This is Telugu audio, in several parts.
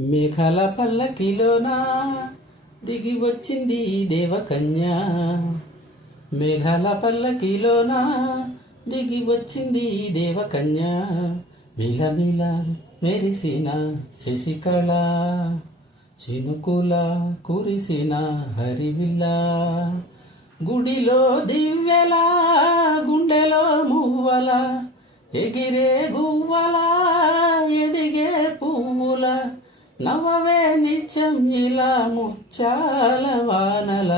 మేఘాల పల్లకిలోన దిగి వచ్చింది దేవకన్య. మేఘాల పల్లకిలోన దిగి వచ్చింది దేవకన్య. మిలమిల మెరిసిన శశికళ, చినుకుల కురిసిన హరివిల్ల. గుడిలో దివ్యల, గుండెలో మువ్వల, ఎగిరే గువ్వల, ఎదిగే పువ్వుల. నవవే నిత్యం ఇలా ముచ్చాల వానల,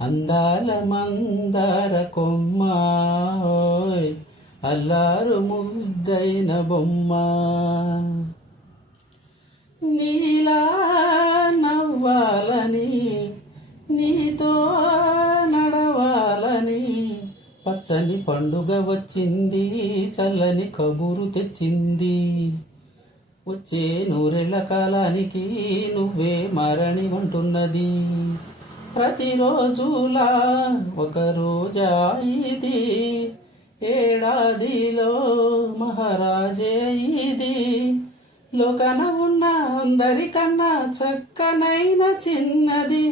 అందాల మందార కొమ్మ, అల్లారు ముద్దైన బొమ్మ. నీలా నవ్వాలని, నీతో నడవాలని, పచ్చని పండుగ వచ్చింది, చల్లని కబురు తెచ్చింది. వచ్చే నూరేళ్ల కాలానికి నువ్వే మరణి ఉంటున్నది. ప్రతిరోజులా ఒక రోజా ఇది, ఏడాదిలో మహారాజే ఇది. లోకన ఉన్న అందరికన్నా చక్కనైన చిన్నది,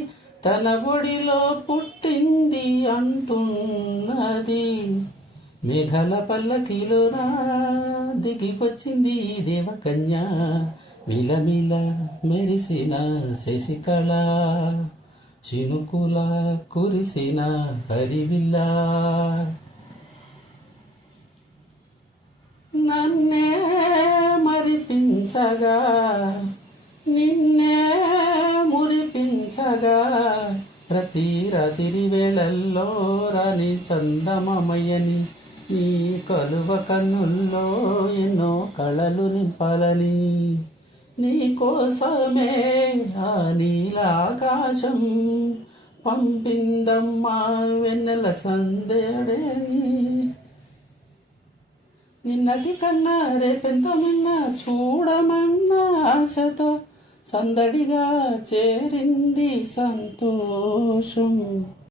తన ఒడిలో పుట్టింది అంటున్నది. మేఘాల పల్లకిలోన దిగికొచ్చింది దేవకన్య. మిలమిల మెరిసిన శశికళ, చినుకుల కురిసిన హరివిల్ల. నన్నే మరిపించగా, నిన్నే మురిపించగా, ప్రతి రాత్రి వేళల్లో రాని చందమామయ్యని, నీ కలువ కన్నుల్లో ఎన్నో కళలు నింపాలని. నీ కోసమే ఆ నీలాకాశం పంపిందమ్మా వెన్నెల సందేడని. నిన్నటి కన్నా రేపెంత మిన్నా చూడమన్న ఆశతో సందడిగా చేరింది సంతోషం.